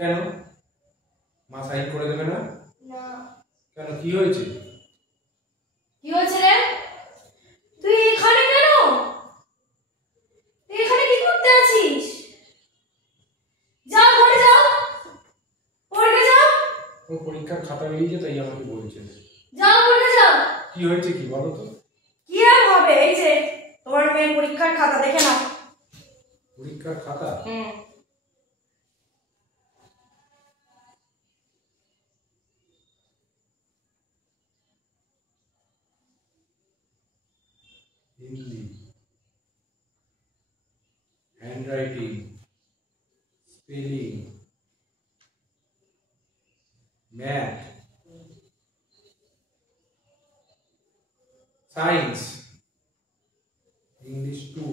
কেন? মা সাইন করে দেবে না? না। কেন, কি হয়েছে? কি হয়েছে রে? তুই এখানে কেন? তুই এখানে কি করতে আছিস? যাও ঘরে যাও, পড়তে যাও। ও পরীক্ষার খাতা বেরিয়েছে তাই আমাকে বলছে। যাও পড়তে যাও। কি হয়েছে কি বলো তো? কি আর হবে, এই যে তোমার মেয়ের পরীক্ষার খাতা দেখে নাও। পরীক্ষার খাতা? Hindi, handwriting, spelling, math, science, English 2।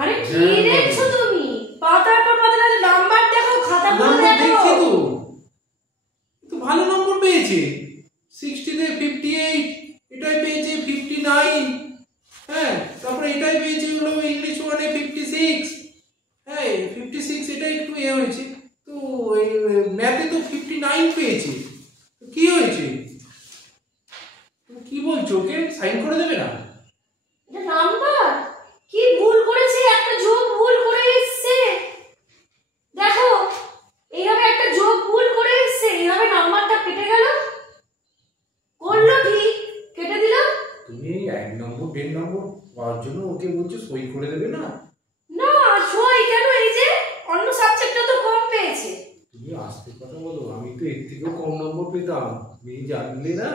আরে কি দেখছো তুমি? পাতার পর পাতা নাম্বার দেখো, খাতাগুলো নাম্বার দেখো। দেখছি তো, তো ভালো নম্বর পেয়েছে। 60 তে 58, এটাই পেয়েছে 59। হ্যাঁ, তারপরে এটাই পেয়েছে হলো ইংলিশ 1 এ 56। হ্যাঁ 56, এটা একটু হয়েছে। তো ম্যাথে তো 59 পেয়েছে। তো কি হয়েছে? তুমি কি বলছো? ওকে সাইন করে দেবে না? এটা নাম্বার কি ভুল করেছে, একটা যোগ ভুল করে এসেছে। দেখো এইভাবে একটা যোগ ভুল করে এসেছে, এইভাবে নাম্বারটা কেটে গেল। করলো ঠিক, কেটে দিল। তুমি 1 নম্বর 1.5 নম্বর পাওয়ার জন্য ওকে বলছো সই করে দেবে না? না সই কেন, এই যে অন্য সাবজেক্টটা তো কম পেয়েছে। তুমি আস্তে কথা বলো, আমি তো এর থেকেও কম নম্বর পেতাম। মেয়ে জানলে না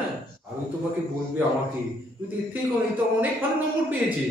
আমি তোমাকে বলবে আমাকে, তুই তো এর থেকে কম, এই তো অনেক ভালো নম্বর পেয়েছে।